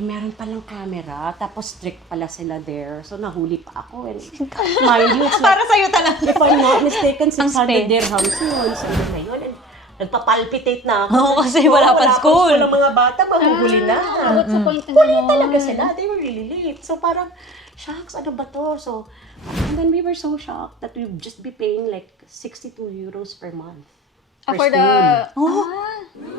meron palang camera, tapos strict pala sila there. So, nahuli pa ako. And mind you, it's like, Para sa'yo talaga. if I'm not mistaken, 600 spend. dirhams yun. So, yun na yun. And nagpapalpitate na ako. Oo, kasi wala pa school. Wala mga bata, mahuhuli na. Abot sa point na Huli gano'n. talaga sila. They were really late. So, parang, shucks, ano ba to? So, and then we were so shocked that we'd just be paying like 62 euros per month. For the...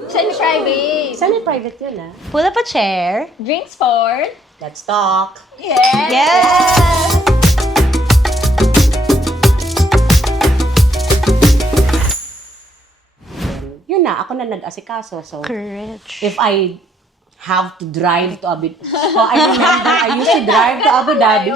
Semi-private. Semi-private yun, ah. Pull up a chair. Drinks for... Let's talk. Yes. Yes! Yun na, ako na nag-asikaso. So, Courage. if I have to drive to Abu Dhabi, I remember I used to drive to Abu Dhabi.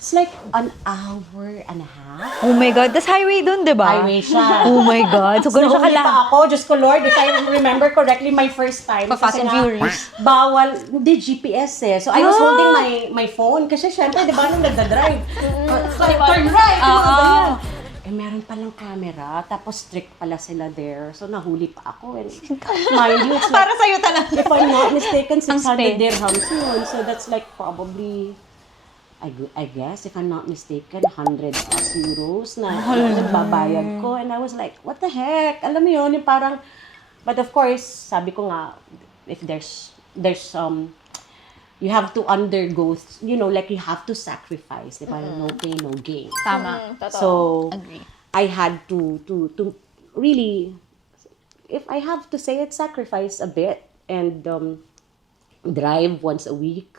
It's like an hour and a half. Oh my God, tas highway dun, di ba? Highway siya. Oh my God, so gano'n siya Nahuli kala. pa ako, Diyos ko Lord, if I remember correctly, my first time. Pa Fast kasi and nga, Furious. Bawal, hindi GPS eh. So I was holding my phone kasi syempre, di ba, nung nagdadrive. Turn right, mga ganyan. Eh, meron palang camera, tapos strict pala sila there. So nahuli pa ako. And mind you, it's like, Para sa'yo talaga. if I'm not mistaken, 600 spend. dirhams yun. So that's like probably, I guess, if I'm not mistaken, 100 plus euros na babayad ko. And I was like, what the heck? Alam mo yun, yung parang, but of course, sabi ko nga, if there's you have to undergo, you know, like you have to sacrifice, di ba? No pain, no gain. Tama. Totoo. So, Agree. I had to really, if I have to say it, sacrifice a bit and drive once a week.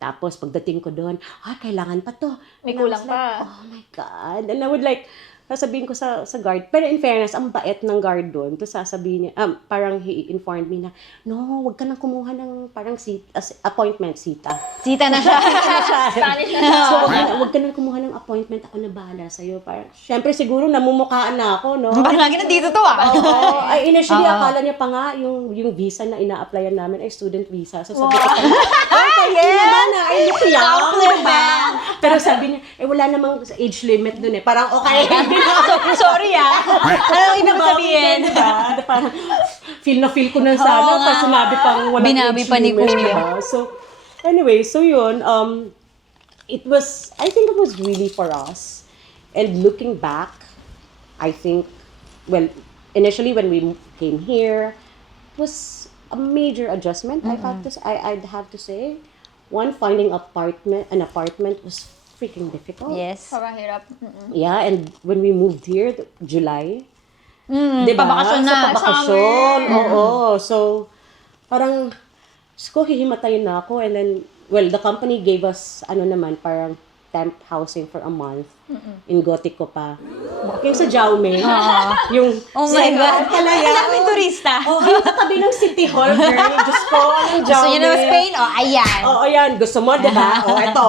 Tapos pagdating ko doon, kailangan pa to. May And I was kulang pa. like, oh my God. And I would like, sasabihin ko sa guard. Pero in fairness, ang bait ng guard doon. To sasabihin niya, parang he informed me na, no, wag ka nang kumuha ng parang appointment, sita. Sita na siya. Spanish na siya. So, wag ka nang kumuha ng appointment. Ako na bahala sa'yo. Parang, syempre, siguro, namumukhaan na ako, no? Parang lagi nandito to ah. Oo. Ay, initially, Oo. akala niya pa nga, yung visa na ina-applyan namin ay student visa. So, sabi ko pa, Yes! naman na, ay, look young, Compliment. diba? Pero sabi niya, wala namang age limit dun eh. Parang, okay. Sorry ah. Ano ibig mo sabihin? Diba? Parang, feel ko na sana. Oo nga. Tapos sinabi pang walang Binabi age pa ni limit, Kuya. diba? So, anyway, so yun, it was, I think it was really for us. And looking back, I think, well, initially when we came here, it was a major adjustment. I'd have to say, one, finding an apartment was freaking difficult. Yes. Sobrang hirap. Yeah, and when we moved here, July, Diba? Pabakasyon na. So, pabakasyon, oo. So, parang, ko hihimatayin na ako. And then, well, the company gave us, parang temp housing for a month. In Gotico pa. Yung sa Jaume. Yung, Oh my God. Palaya. Ang daming turista. Oo, yung katabi ng City Hall, girl. Diyos ko, anong Jaume. Gusto nyo na Spain? O, ayan. Oo, ayan. Gusto mo, diba? O, eto.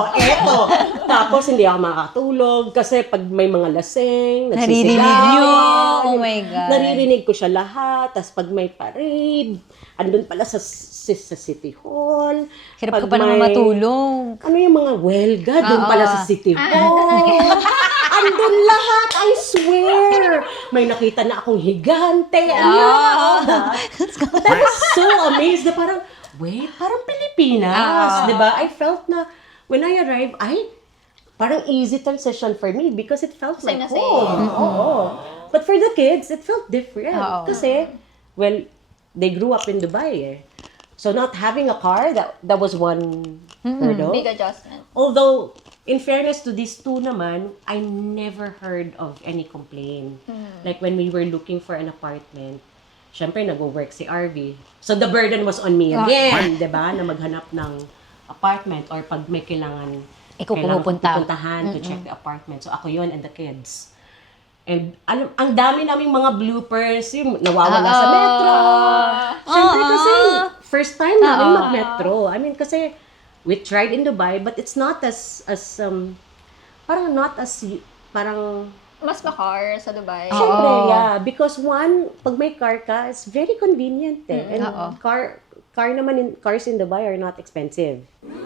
Tapos, hindi ako makakatulog kasi pag may mga lasing, Naririnig nagsisigaw. nyo. Oh my God. Naririnig ko siya lahat. Tapos pag may parade, andun pala sa City Hall. Hirap ka Pag pa naman may- matulog. Ano yung mga welga doon pala sa City Hall. Andun lahat, I swear. May nakita na akong higante. Ano yun? But I was so amazed na parang, wait, parang Pilipinas. Diba? I felt na, when I arrived, parang easy transition for me because it felt Same like na same. home. Oo. But for the kids, it felt different. Oo. Kasi, well, they grew up in Dubai eh. So not having a car, that was one hurdle. Big adjustment. Although, in fairness to these two naman, I never heard of any complaint. Like when we were looking for an apartment, syempre nag-work si RV. So the burden was on me again, 'di ba? Na maghanap ng apartment or pag may kailangan Ikaw pumupunta. pupuntahan to check the apartment. So ako yon and the kids. And alam, ang dami naming mga bloopers, yung nawawala sa metro. Syempre kasi first time namin mag-metro. I mean kasi we tried in Dubai but it's not as parang not as parang Mas makar sa Dubai. syempre yeah because one pag may car ka it's very convenient eh. And cars in Dubai are not expensive.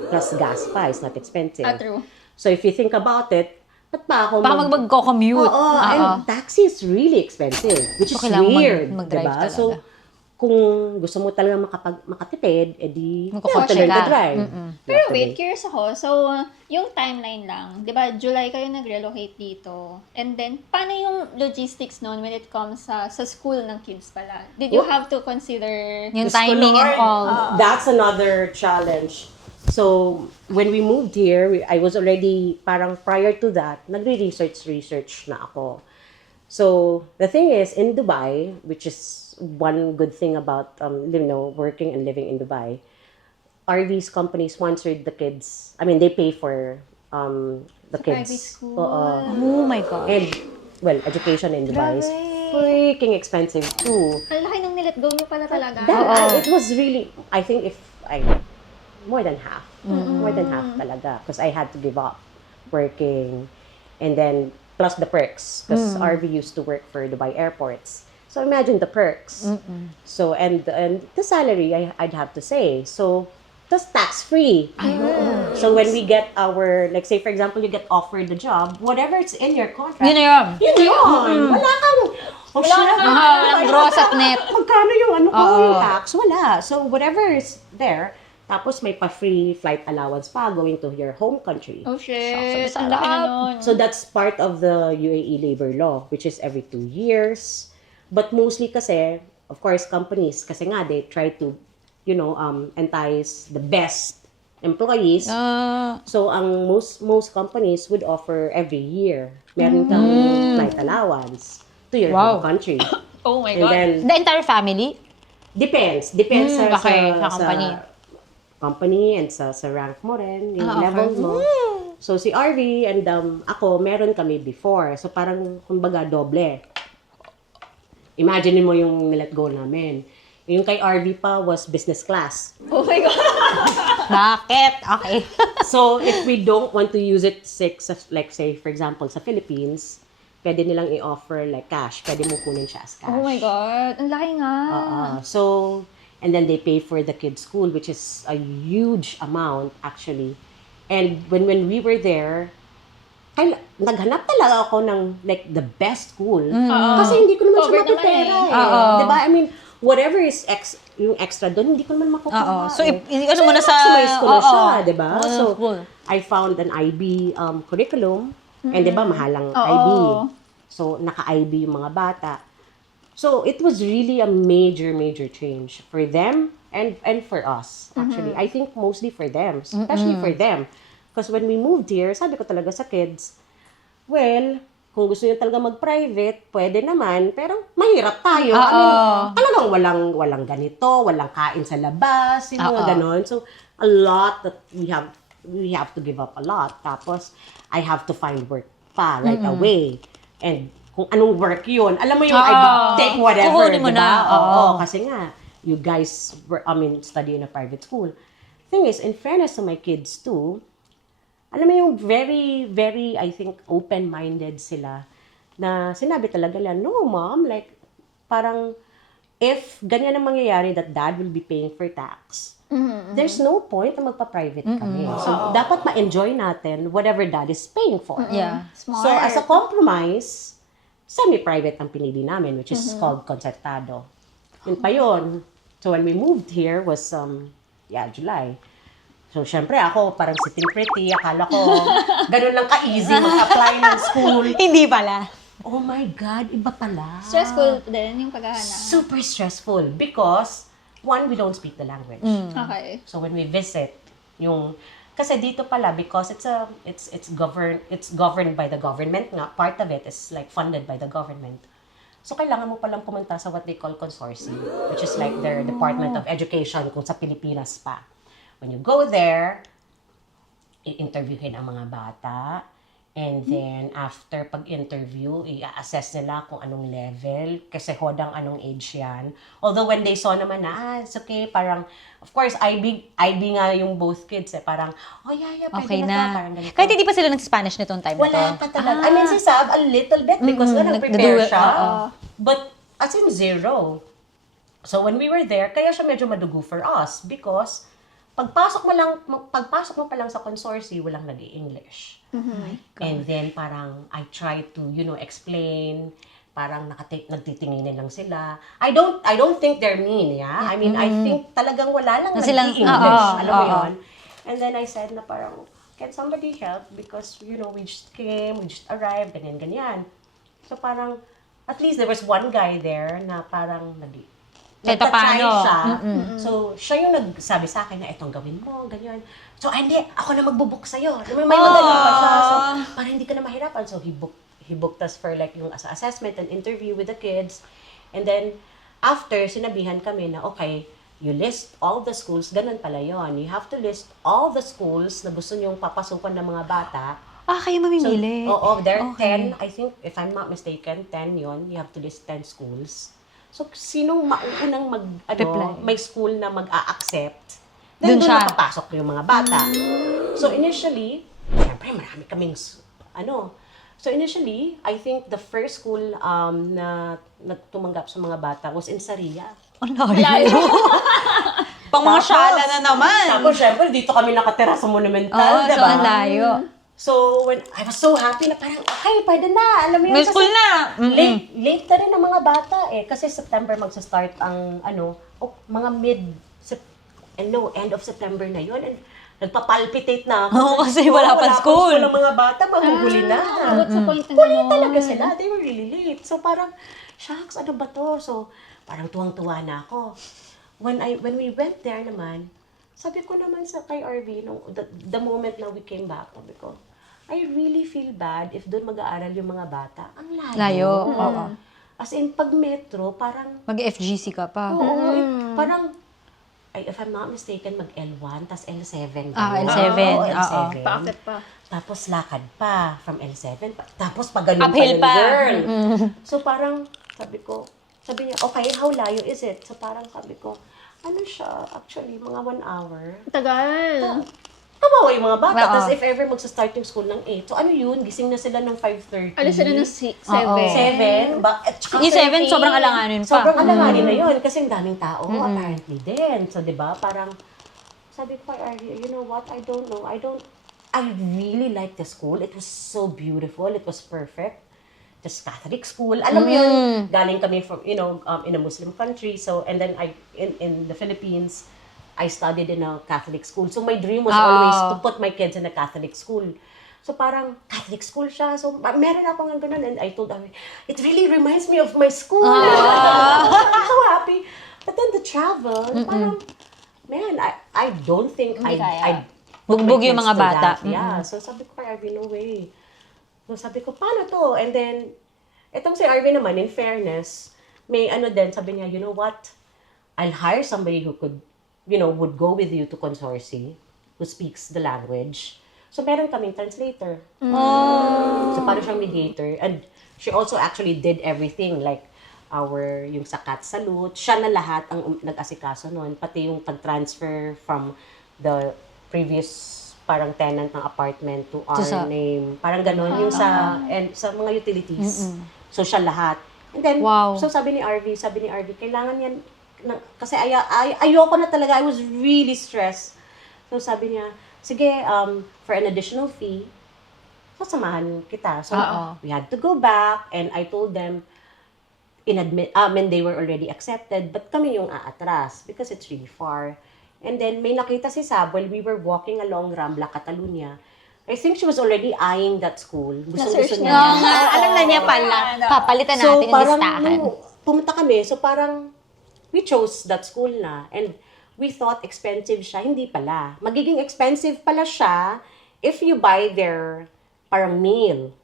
Plus gas pa is not expensive. True. So if you think about it, ba't pa ako Baka magko-commute. Oo, and taxi is really expensive, which is So, kailangan weird, mag-drive diba? talaga. So, kung gusto mo talaga makatipid, edi you Magkakotse have to learn to ka. drive. Pero wait, curious ako. So, yung timeline lang, di ba, July kayo nag-relocate dito. And then, paano yung logistics noon when it comes sa school ng kids pala? Did you have to consider... Yung Diyos ko, timing and Lord, all. That's another challenge. So, when we moved here, I was already, parang prior to that, nagre-research na ako. So, the thing is, in Dubai, which is one good thing about, working and living in Dubai, RV's company sponsored the kids. I mean, they pay for the kids. private school. Oh my God. And, well, education in Dubai is freaking expensive too. Ang laki nung nilet go nyo pala talaga. It was really, I think more than half. More than half talaga. Because I had to give up working. And then, plus the perks. Because RV used to work for Dubai airports. So imagine the perks. So, and the salary, I'd have to say. So, that's tax-free. So when we get our, like say for example, you get offered the job, whatever it's in your contract, Yun na yun. Wala kang, Walang gross at net. magkano yung yung tax? Wala. So whatever is there, tapos may pa-free flight allowance pa going to your home country. Oh, shit. Shucks, ang Ang laki na sarap. nun. So that's part of the UAE labor law, which is every 2 years. But mostly kasi, of course, companies, kasi nga, they try to, entice the best employees. So, ang most companies would offer every year. Meron kang flight allowance to your home country. Oh my And God. then, The entire family? depends sa company. Company and sa rank mo rin, yung level mo. So, si RV and ako, meron kami before. So, parang, kumbaga, doble. Imagine mo yung nilet go namin. Yung kay RV pa was business class. Oh my God. Bakit? Okay. So, if we don't want to use it, like say, for example, sa Philippines, pwede nilang i-offer like cash. Pwede mo kunin siya as cash. Oh my God. Ang laki nga. So, and then they pay for the kids' school, which is a huge amount, actually. And when we were there, naghanap talaga ako ng like the best school. Kasi hindi ko naman siya Covered naman mapipera eh. eh. Diba? I mean, whatever is yung extra doon, hindi ko naman makukuha. So, ano mo na sa... Customize ko na siya, diba? Oo, So, school. I found an IB curriculum. And diba, mahalang Oo. IB. So, naka-IB yung mga bata. So, it was really a major, major change for them and for us, actually. I think mostly for them, especially for them. Because when we moved here, sabi ko talaga sa kids, well, kung gusto nyo talaga mag-private, pwede naman, pero mahirap tayo. I mean, talagang walang ganito, walang kain sa labas, yung mga ganon. So, a lot that we have to give up a lot. Tapos, I have to find work pa right away. And kung anong work yun, alam mo yung I take whatever, Kukunin mo diba? na. Oo, kasi nga, you guys were, study in a private school. Thing is, in fairness to my kids too, alam mo yung very, very, I think, open-minded sila na sinabi talaga nila, no, mom, like, parang, if ganyan ang mangyayari that dad will be paying for tax, there's no point na magpa-private kami. So, dapat ma-enjoy natin whatever dad is paying for. Yeah. Smart. So, as a compromise, semi-private ang pinili namin, which is called concertado. Yun pa yun. So, when we moved here was, July. So, syempre ako, parang sitting pretty, akala ko, ganun lang ka-easy mag-apply ng school. Hindi pala. Oh my God, iba pala. Stressful din yung paghahanap. Super stressful because, one, we don't speak the language. Okay. So, when we visit, kasi dito pala, because it's governed by the government nga, part of it is like funded by the government. So, kailangan mo palang pumunta sa what they call consortium, which is like their Department of Education kung sa Pilipinas pa. When you go there, i-interviewin ang mga bata, and then after pag-interview, i-assess nila kung anong level, kasi hodang anong age yan. Although when they saw naman na, it's okay, parang, of course, IB nga yung both kids, parang, yeah, pwede Okay na to, na. parang ganito. Kahit hindi pa sila nag-Spanish nitong time na to. Wala pa talaga. I mean, si Sab, a little bit, because nag-prepare siya. But, as in zero. So, when we were there, kaya siya medyo madugo for us, because, pagpasok mo pa lang sa consortium, walang nag-i-English. And then parang I try to, explain parang nagtitinginin lang sila. I don't think they're mean, yeah? I mean, I think talagang wala lang nag-i-English, alam mo yun? And then I said na parang, can somebody help? Because, you know, we just came, we just arrived, ganyan. So parang, at least there was one guy there na parang Kahit nagtatry paano. siya. So, siya yung nagsabi sa akin na itong gawin mo, ganyan. So, hindi, ako na magbubook sa'yo. May magaling pa siya. So, parang hindi ka na mahirapan. So, he booked us for like yung assessment and interview with the kids. And then, after, sinabihan kami na, okay, you list all the schools, ganun pala yon. You have to list all the schools na gusto nyong papasukan ng mga bata. Kayo mamimili. Oo, there are 10, I think, if I'm not mistaken, 10 yon. You have to list 10 schools. So, sinong mauunang may school na mag-a-accept, then doon napapasok yung mga bata. So, initially, syempre, marami kaming, So, initially, I think the first school na tumanggap sa mga bata was in Saria. Ang layo. Pang mga syala na naman. Tapos, syempre, dito kami nakatira sa Monumental, Oo, diba? so ang layo. So, when I was so happy na parang, okay, pwede na. Alam mo yun, May school na. late na rin ang mga bata eh. Kasi September magsa-start ang, mga end of September na yun. And nagpapalpitate na ako. Oo, kasi wala pa school. Wala mga bata, mahuhuli na. What's the point na Huli gano'n? talaga sila. They were really late. So parang, shucks, ano ba to? So, parang tuwang-tuwa na ako. When we went there naman, sabi ko naman kay RV, the moment na we came back, sabi ko, I really feel bad if doon mag-aaral yung mga bata. Ang layo. Layo, oo. As in, pag metro, parang, Mag-FGC ka pa. oo, parang, if I'm not mistaken, mag-L1, tas L7. L7, Oo, oo. L7. Bakit pa? Tapos lakad pa from L7. Tapos pag ganun Uphill pa pa. yung girl. So parang, sabi niya, okay, how layo is it? So parang sabi ko, ano siya, actually, mga 1 hour. Tagal. Kawawa yung mga bata. Oo. Tapos if ever magsa-start yung school ng 8, so ano yun, gising na sila ng 5:30. Alis sila ng 7. 7. Yung 7, sobrang alanganin pa. Sobrang alanganin na yun kasi ang daming tao, apparently din. So, di ba, parang, sabi ko kay Ari, you know what, I don't know. I really like the school. It was so beautiful. It was perfect. Just Catholic school. Alam mo yun, galing kami from, in a Muslim country. So, and then in the Philippines, I studied in a Catholic school. So, my dream was always to put my kids in a Catholic school. So, parang Catholic school siya. So, meron ako ng ganun. And I told her, it really reminds me of my school. I'm so happy. But then the travel, parang, man, I don't think Hindi kaya. Bugbog yung mga bata. Yeah. So, sabi ko kay Arvin, no way. So, sabi ko, paano to? And then, itong si Arvin naman, in fairness, may sabi niya, you know what? I'll hire somebody who could, would go with you to consorti, who speaks the language. So, meron kaming translator. So, paano siyang mediator. And she also actually did everything, like, yung sakat salute, siya na lahat ang nag-asikaso noon, pati yung pag-transfer from the previous parang tenant ng apartment to our name. Parang ganun, yung sa mga utilities. So, siya lahat. And then, so sabi ni RV, kailangan yan, kasi ayoko na talaga, I was really stressed. So, sabi niya, sige, for an additional fee, sasamahan kita. So, we had to go back, and I told them, they were already accepted, but kami yung aatras, because it's really far. And then, may nakita si Sab while we were walking along Rambla, Catalunya. I think she was already eyeing that school. Gusto niya. Alam na niya pala. Papalitan natin yung listahan. Nung pumunta kami, so parang we chose that school na. And we thought expensive siya. Hindi pala. Magiging expensive pala siya if you buy their parang meal.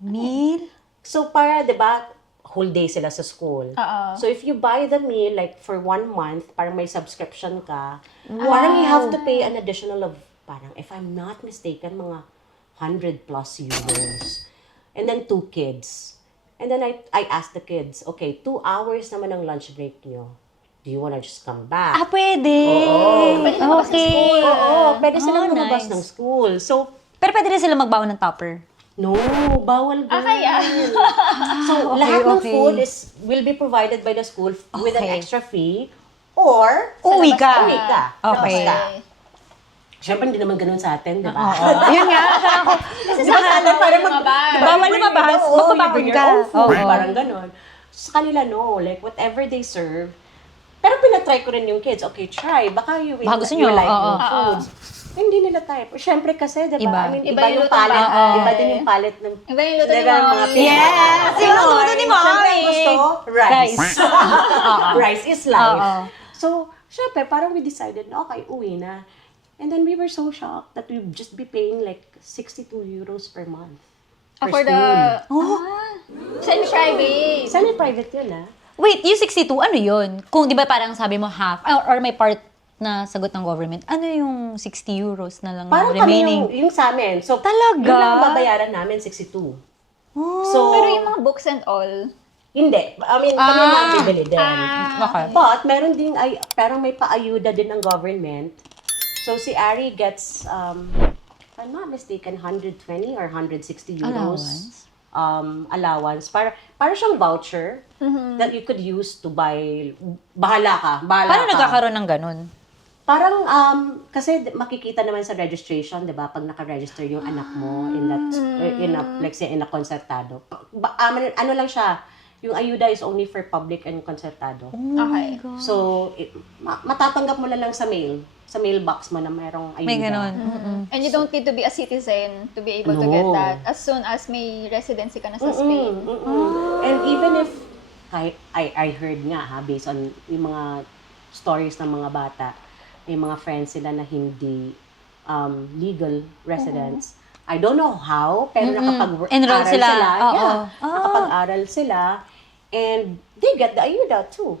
Meal? So para, di ba, whole day sila sa school. So if you buy the meal like for 1 month, parang may subscription ka, parang you have to pay an additional of, parang if I'm not mistaken, mga 100 plus euros. And then 2 kids. And then I asked the kids, okay, 2 hours naman ang lunch break nyo. Do you wanna just come back? Pwede. Oo. Pwede lumabas ng school. Oo, pwede silang lumabas nice. ng school. So, Pero pwede rin sila magbaon ng topper. no, bawal girl. Kaya. So, lahat ng food will be provided by the school with an extra fee or Uwi ka. Uwi ka. Okay. Labas ka. Siyempre, hindi naman ganun sa atin, di ba? Yun nga. Kasi sa atin, parang lumabas. Bawal lumabas. Magbabaon ka. Oh, Oo. parang ganun. Sa kanila, no. Like, whatever they serve. Pero pinatry ko rin yung kids. Okay, try. Baka you will Baka gusto nyo, like oo. yung foods. Hindi nila type. Siyempre kasi, di Iba. ba? I mean, Iba iba yung yung luto palette. ba? Iba din yung palette ng... Iba yung luto ni Diba, mga Mommy. Pinoy. Yes! Yung luto ni Mommy. Siyempre, ang gusto, rice. Rice is life. Oo. So, syempre, parang we decided, na okay, uwi na. And then we were so shocked that we'd just be paying like 62 euros per month. For the... Semi-private. Semi-private yun, ah. Wait, yung 62, ano yun? Kung di ba parang sabi mo half, or may part na sagot ng government, ano yung 60 euros na lang Parang remaining? kami yung sa amin. So, Talaga? yun lang ang babayaran namin, 62. So, Pero yung mga books and all, hindi. I mean, kami lang bibili din. Okay. But, meron din, parang may paayuda din ng government. So, si Ari gets, if I'm not mistaken, 120 or 160 euros. Allowance. Para siyang voucher that you could use to buy, bahala ka. Paano nagkakaroon ng ganun? Parang, kasi makikita naman sa registration, di ba, pag naka-register yung anak mo in that, let's say, in a concertado. Ano lang siya, yung ayuda is only for public and concertado. okay. So, matatanggap mo na lang sa mailbox mo na mayroong ayuda. May ganun. And you don't need to be a citizen to be able to get No. that as soon as may residency ka na sa Spain. And even if, I heard nga ha, based on yung mga stories ng mga bata, may mga friends sila na hindi legal residents. I don't know how, pero Enroll nakapag-aral sila. sila. Oo. Yeah, nakapag-aral sila. And they get the ayuda too.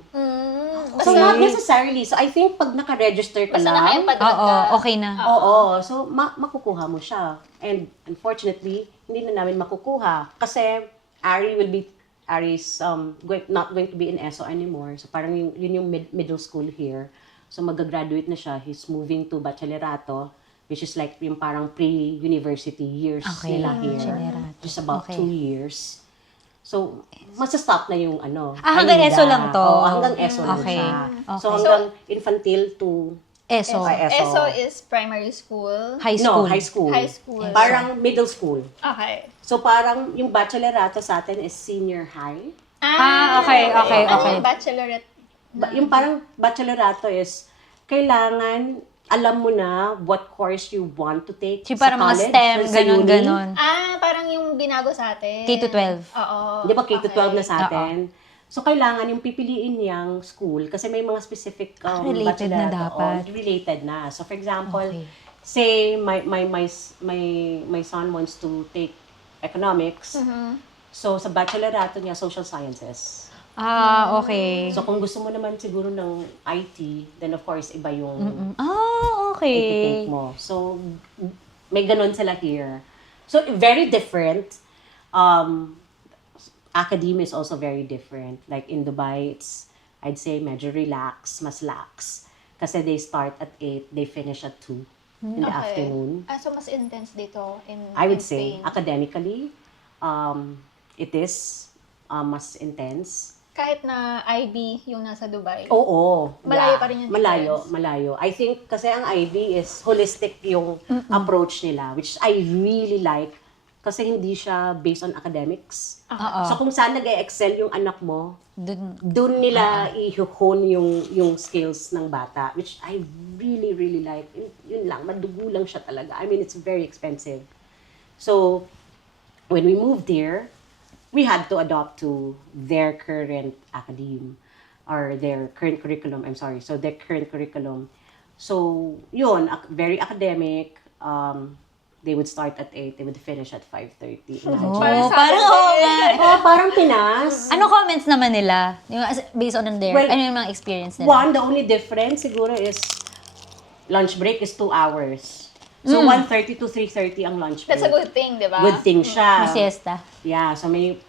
So, not necessarily. So, I think pag naka-register ka Basta lang, naka-empadrot Oo, ka. okay na. oo. So, makukuha mo siya. And unfortunately, hindi na namin makukuha. Kasi, Ari's not going to be in ESO anymore. So, parang yun yung middle school here. So, mag-graduate na siya. He's moving to Bachillerato, which is like yung parang pre-university years Okay, nila here. Bachillerato. Just about Okay. 2 years. So, masa-stop na yung ano. Hanggang ayuda. ESO lang to? Oo, hanggang ESO lang Okay. siya. Okay. So, hanggang infantile to ESO. ESO is primary school. High school. No, high school. High school. Parang middle school. Okay. So, parang yung bachelorate sa atin is senior high. Okay. Ano yung bachelorette? Yung parang bachelorate is, kailangan alam mo na what course you want to take So, sa parang mga college STEM, or sa uni. ganon. Parang yung binago sa atin. K-12. Oo. Di ba K-12 na Okay. sa atin? So, kailangan yung pipiliin niyang school kasi may mga specific Related na bachelorate, dapat. Related na. So, for example, Okay. say my son wants to take economics. So, sa bachelorate niya, social sciences. Okay. So, kung gusto mo naman siguro ng IT, then of course, iba yung Okay. i-take mo. So, may ganun sila here. So, very different. Academia is also very different. Like in Dubai, I'd say medyo mas lax. Kasi they start at 8, they finish at 2 in the afternoon. So mas intense dito in I would in say, Spain. academically, it is mas intense. Kahit na IB yung nasa Dubai. Oo. Malayo pa rin yung Malayo. I think kasi ang IB is holistic yung approach nila, which I really like kasi hindi siya based on academics. So kung saan nag-excel yung anak mo, doon nila i-hone yung skills ng bata, which I really, really like. Yun lang, madugo lang siya talaga. I mean, it's very expensive. So, when we moved here, we had to adopt to their current academe or their current curriculum. I'm sorry. So, their current curriculum. So, yun, very academic. They would start at 8, they would finish at 5:30. Parang Parang Pinas. Ano comments naman nila? Yung, based on their, Well, ano yung mga experience nila? One, the only difference siguro is lunch break is 2 hours. So, 1:30 to 3:30 ang lunch break. That's a good thing, di ba? Good thing siya. May siesta. Yeah, so may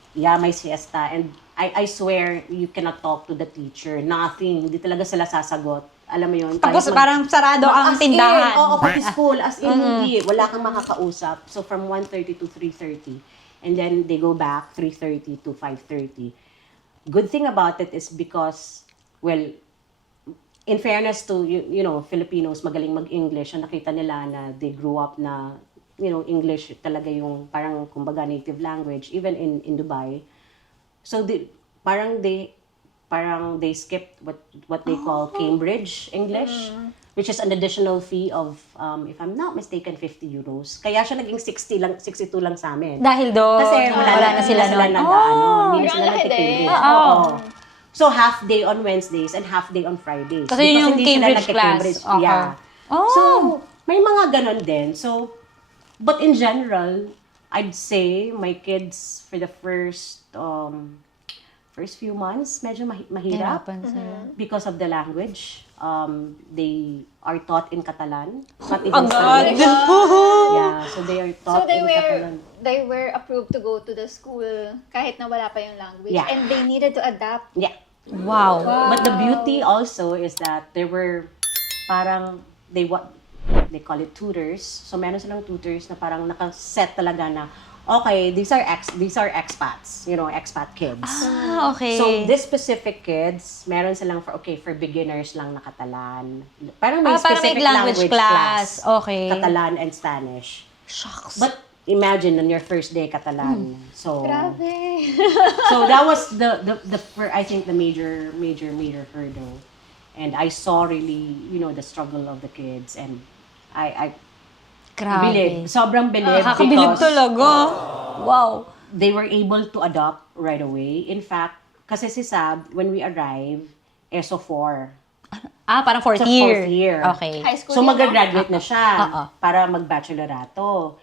siesta. And I swear, you cannot talk to the teacher. Nothing. Hindi talaga sila sasagot. Alam mo yun? Tapos kahit parang sarado ang As in, tindahan. oo, pati school. As in, hindi. Wala kang makakausap. So, from 1:30 to 3:30. And then, they go back 3:30 to 5:30. Good thing about it is because, well, in fairness to, Filipinos, magaling mag-English, ang nakita nila na they grew up na, English talaga yung parang, kumbaga, native language, even in Dubai. So, parang they skipped what they call Cambridge English, which is an additional fee of, if I'm not mistaken, 50 euros. Kaya siya naging 62 lang sa amin. Dahil doon, Kasi wala na sila nun. hindi na Pero sila ang laki nagki-Cambridge. din. Oo. So, half day on Wednesdays and half day on Fridays. Kasi yun yung hindi sila Cambridge class. nagki-Cambridge. Okay. Yeah. Oh. So, may mga ganon din. So, but in general, I'd say my kids for the first few months, medyo mahirap Hirapan sila. because of the language. They are taught in Catalan, not even Ang Spanish. God! Yeah, so they are So taught in Catalan. they were approved to go to the school kahit na wala pa yung language. Yeah. And they needed to adapt. Yeah. Wow. But the beauty also is that there were parang they call it tutors. So meron silang tutors na parang nakaset talaga na okay, these are expats, expat kids. Ah, okay. So this specific kids, meron silang for beginners lang na Catalan. Parang may parang specific may language class. Okay. Catalan and Spanish. Shucks. But imagine on your first day Catalan. So Grabe. so that was I think the major hurdle, and I saw really the struggle of the kids, and I Grabe. sobrang bilib Nakakabilib because talaga. Wow. they were able to adopt right away. In fact, kasi si Sab, when we arrived, ESO 4. Ah, parang fourth Sa year. fourth year. Okay. High school So yun, no? mag-graduate na siya Oo. para mag-bachelorato.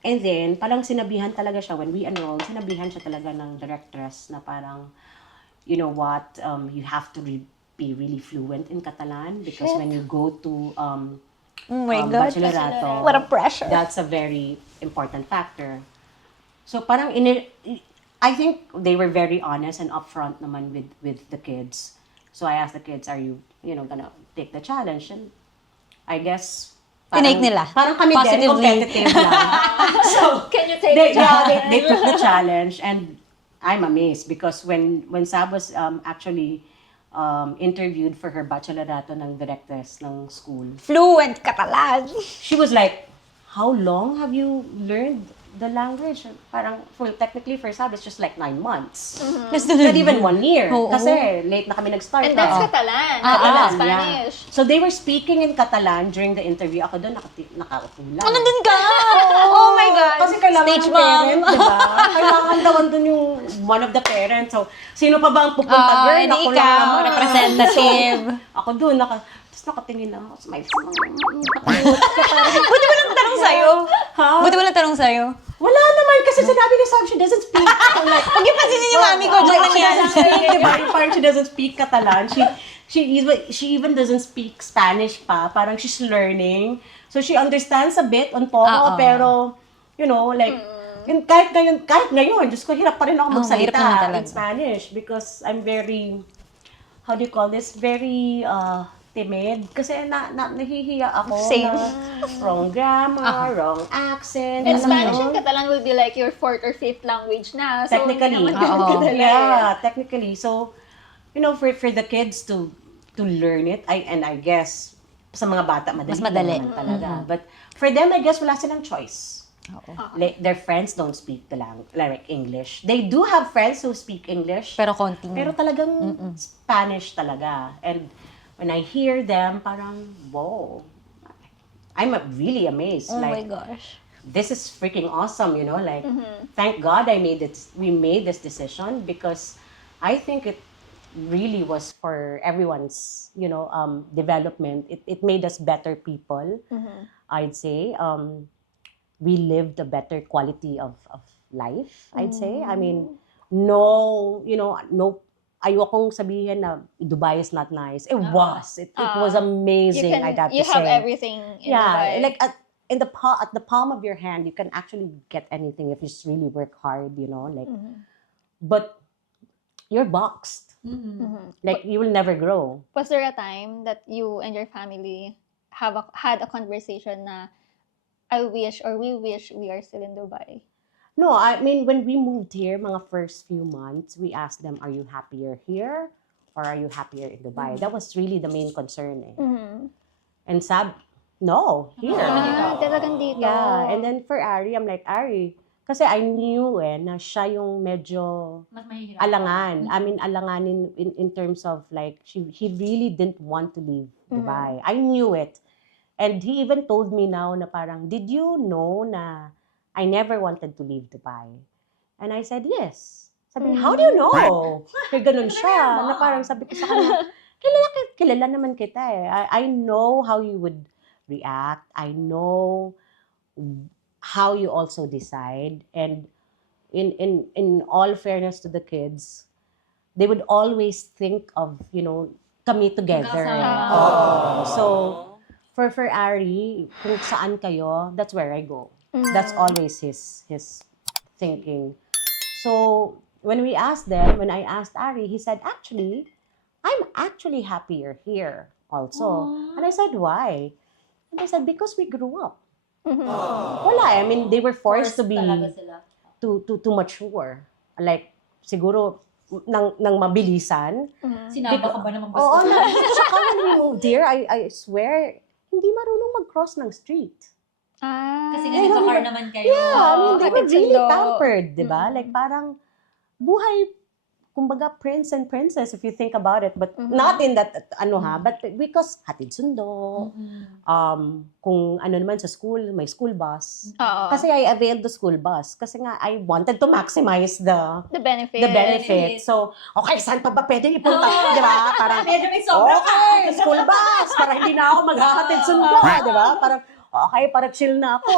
And then, parang sinabihan talaga siya, when we enrolled, sinabihan siya talaga ng directress na parang, you know what, you have to be really fluent in Catalan because when you go to Oh my God. bachelorato, What a pressure. that's a very important factor. So parang I think they were very honest and upfront naman with the kids. So I asked the kids, are you gonna take the challenge? And I guess Tinake nila. Parang kami din, Positively. competitive lang. So, Can you take they, the challenge? they took the challenge, and I'm amazed because when Sab was actually interviewed for her bachelorato ng directress ng school, Fluent Catalan. she was like, how long have you learned the language? Parang, technically for Sab, it's just like 9 months. Not even 1 year. Oo. Kasi late na kami nag-start. And that's Oo. Catalan. Catalan, Catalan, yeah. Spanish. So they were speaking in Catalan during the interview. Ako doon nakaupo lang. Oh, nandun ka! Oh my God. Kasi kailangan Stage ng mom. parent, di ba? Kailangan daw andun yung one of the parents. So, sino pa ba ang pupunta? Girl, Hindi ako lang ikaw, naman. representative. So, ako doon, tapos nakatingin lang ako sa my phone. Buti walang tanong sa'yo. Ha? Buti walang tanong sa'yo. Wala naman kasi sinabi ni Sam, she doesn't speak. I'm like, Huwag yung pansinin yung mami ko, dyan she nangyari. doesn't speak, di ba? Yung parang she doesn't speak Catalan. She even doesn't speak Spanish pa. Parang she's learning. So she understands a bit on poco, Oo. pero, like, yun, kahit ngayon, Diyos ko, hirap pa rin ako mahirap naman magsalita talaga. in Spanish because I'm very, how do you call this? Very, timid. Kasi nahihiya ako Same. na wrong grammar, wrong accent. And alam mo Spanish yun? and Catalan will be like your 4th or 5th language na. So, Technically. hindi naman ganun Oo. kadali. Yeah, technically. So, for the kids to learn it, I guess, sa mga bata, madali. Mas madali. naman talaga. But for them, I guess, wala silang choice. Oo. Like, their friends don't speak the language, like English. They do have friends who speak English, Pero konting. pero talagang Spanish talaga. And when I hear them, parang, whoa. I'm really amazed. Oh my like, gosh. this is freaking awesome, like, thank God we made this decision because I think it really was for everyone's, development. It made us better people, I'd say. We lived a better quality of life, I'd say. I mean, no, ayokong sabihin na Dubai is not nice. It was. It was amazing, I'd have to You say. have everything in Dubai. Like at the palm of your hand, you can actually get anything if you just really work hard, like. But you're boxed. Like you will never grow. Was there a time that you and your family had a conversation na I wish or we wish we are still in Dubai? No, I mean when we moved here, mga first few months, we asked them, "Are you happier here or are you happier in Dubai? That was really the main concern. Eh. Mhm. And no, here. Talagang dito. Yeah, and then for Ari, I'm like, Ari, kasi I knew na siya yung medyo Mas mahirap. alangan. I mean, alanganin in terms of like, he really didn't want to leave Dubai. I knew it. And he even told me now na parang, did you know na I never wanted to leave Dubai? And I said, yes. Sabi niya, how do you know? Kaya ganun siya. Na parang sabi ko sa kanya, kilala naman kita eh. I know how you would react. I know how you also decide. And in all fairness to the kids, they would always think of, kami together. So, for Ari, kung saan kayo, that's where I go. That's always his thinking. So, when I asked Ari, he said, actually, I'm actually happier here also. And I said, why? And I said, because we grew up. Wala, I mean, they were forced to be, to mature. Like, siguro, nang mabilisan. Sinama ka ba naman ba? Oo, tsaka when we moved here, I swear, hindi marunong mag-cross ng street. Kasi nga nagka-car naman kayo. Yeah, I mean, they were hatid really sundo. pampered, di ba? Like, parang, buhay, kumbaga, prince and princess, if you think about it. But not in that, but because hatid sundo, kung ano naman sa school, may school bus. Oo. Kasi I availed the school bus. Kasi nga, I wanted to maximize the The benefit. benefit. So, okay, saan pa ba pwede ipunta? Di ba? Parang, Medyo may sobra ka. okay, school bus, para hindi na ako maghahatid sundo, di ba? Parang, okay, para chill na ako.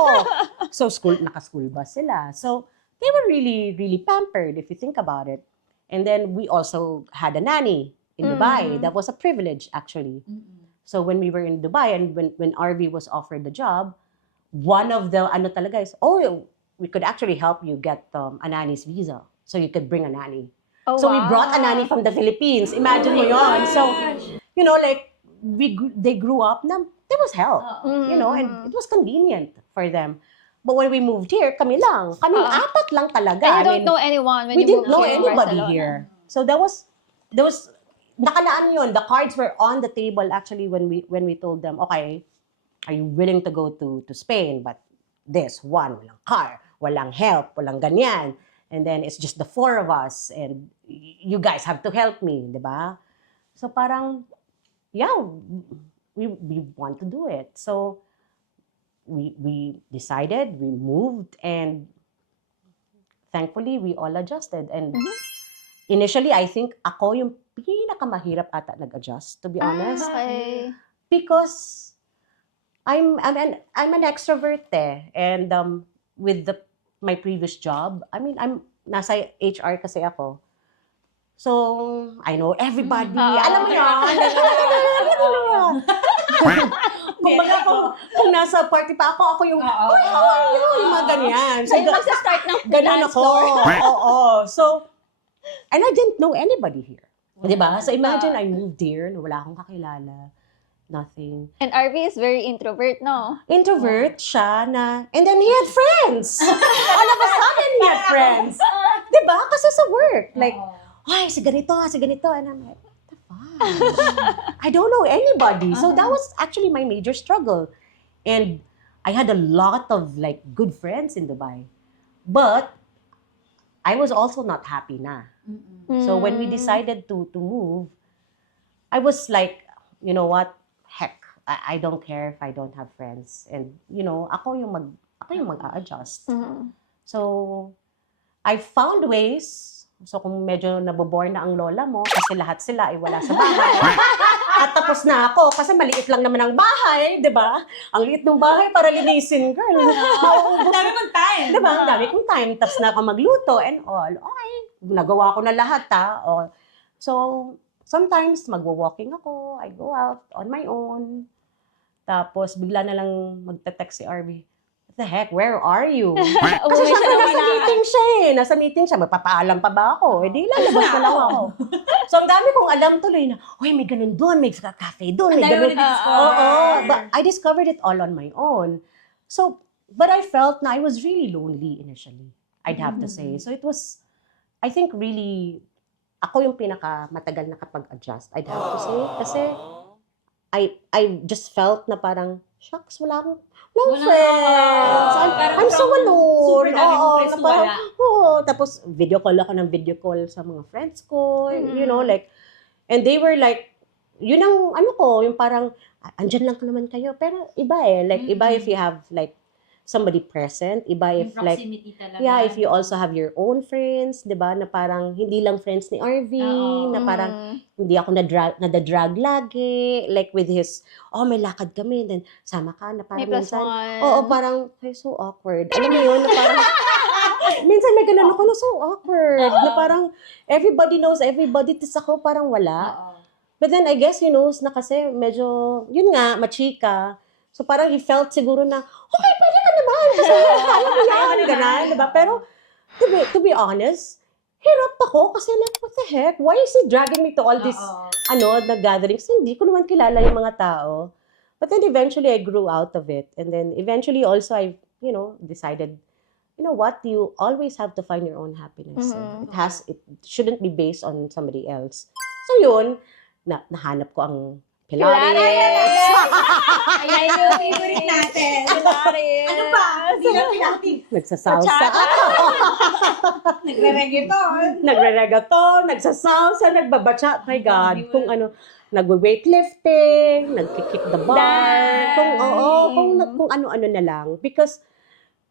So, naka-school bus sila. So, they were really, really pampered, if you think about it. And then, we also had a nanny in Dubai. That was a privilege, actually. So, when we were in Dubai, and when RV was offered the job, one of the, talaga is, we could actually help you get a nanny's visa. So, you could bring a nanny. Oh, So we wow. brought a nanny from the Philippines. Imagine mo yun. So, like, they grew up na there was help. And it was convenient for them. But when we moved here, kami lang. Kami apat lang talaga. And you I don't mean, know anyone when we you didn't moved know here in anybody Barcelona. here. So there was, nakalaan yun. The cards were on the table actually when we told them, okay, are you willing to go to Spain? But walang car, walang help, walang ganyan. And then it's just the four of us and you guys have to help me, di ba? So parang, yeah, we want to do it. So we decided, we moved, and thankfully we all adjusted. And initially, I think ako yung pinakamahirap ata nag-adjust, to be honest. Okay. Because I'm an extrovert and with my previous job, I mean, I'm nasa HR kasi ako. So, I know everybody. Alam mo yun. Kung nasa party pa ako yung, yung mga ganyan. So, yung magsa-start ng Ganun dance ako. floor. Oo. So, and I didn't know anybody here. Diba? So, imagine I moved here, wala akong kakilala. Nothing. And RV is very introvert, no? Introvert siya na, and then he had friends. All of a sudden, he had friends. Diba? Kasi sa work. Like, ay, si ganito. And I'm like, what the fuck? I don't know anybody. So that was actually my major struggle. And I had a lot of like good friends in Dubai. But I was also not happy na. So when we decided to move, I was like, you know what? Heck, I don't care if I don't have friends. And, ako yung mag-a-adjust. So, I found ways. So, kung medyo nabobore na ang lola mo, kasi lahat sila ay wala sa bahay. At tapos na ako, kasi maliit lang naman ang bahay, di ba? Ang liit ng bahay para linisin, girl. Ang dami mong time. Di ba? Ang dami kong time. Tapos na ako magluto and all. Okay, nagawa ko na lahat, ha? O, so, sometimes magwo-walking ako, I go out on my own. Tapos bigla na lang magte-text si RB. What the heck, where are you? Kasi syempre nasa meeting siya Nasa meeting siya, magpapaalam pa ba ako? Eh di lalabas na lang ako. So ang dami kong alam tuloy na, uy, may ganun doon, may cafe doon, may ganun. Oo, but I discovered it all on my own. So, but I felt na I was really lonely initially, I'd have to say. So it was, I think, really ako yung pinaka-matagal nakapag-adjust, I'd have to say. Kasi, I just felt na parang, shucks, wala akong friends. I'm so alone. super dami mong Oo, friends na to parang, wala. oo. Tapos, video call ako ng video call sa mga friends ko. You know, like, and they were like, yun ang, ano ko, yung parang, andyan lang naman kayo. Pero, iba Like, iba if you have, like, somebody present. Iba if, like, talaga. yeah, if you also have your own friends, di ba? Na parang, hindi lang friends ni RV. Oo. Na parang, hindi ako nadadrag lagi. Like, with his, may lakad kami. Then, sama ka. Na May parang plus minsan, one. oo, parang, ay, so awkward. Alam mo yun, na parang, minsan may ganun ako na so awkward. Na parang, everybody knows everybody. Tis ako, parang wala. Oo. But then, I guess, he knows na kasi medyo, yun nga, machika. So, parang he felt siguro na, okay, pwede ka naman. Kasi, kaya mo yan. Ganun, diba? Pero, to be honest, hirap ako kasi like, what the heck? Why is he dragging me to all these, the gatherings? Hindi ko naman kilala yung mga tao. But then, eventually, I grew out of it. And then, eventually, also, I, decided, you know what? You always have to find your own happiness. It shouldn't be based on somebody else. So, yun, nahanap ko ang Pilates. Ayan yung favorite natin. Ano pa? Hindi lang Pilates. Nagsasalsa. Nagre-reggaeton. Nagre-reggaeton, nagsasalsa, nagbabatsa. My God, kung ano, nagwe-weightlifting, nagki-kick the bar, kung ano-ano na lang. Because,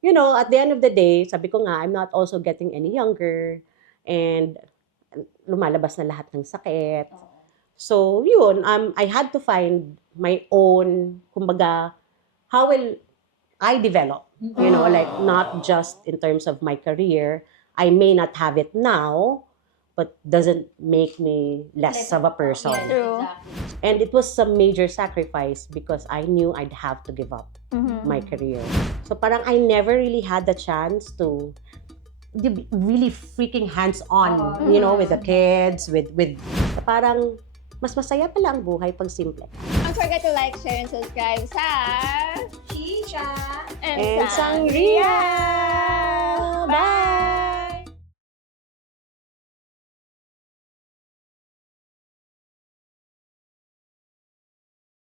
at the end of the day, sabi ko nga, I'm not also getting any younger. And lumalabas na lahat ng sakit. So, yun, I had to find my own, kumbaga, how will I develop? Like, not just in terms of my career. I may not have it now, but doesn't make me less of a person. True. And it was a major sacrifice because I knew I'd have to give up my career. So, parang I never really had the chance to be really freaking hands-on, with the kids, with parang, mas masaya pala ang buhay pag simple. Don't forget to like, share, and subscribe sa Shisha. And Sangria!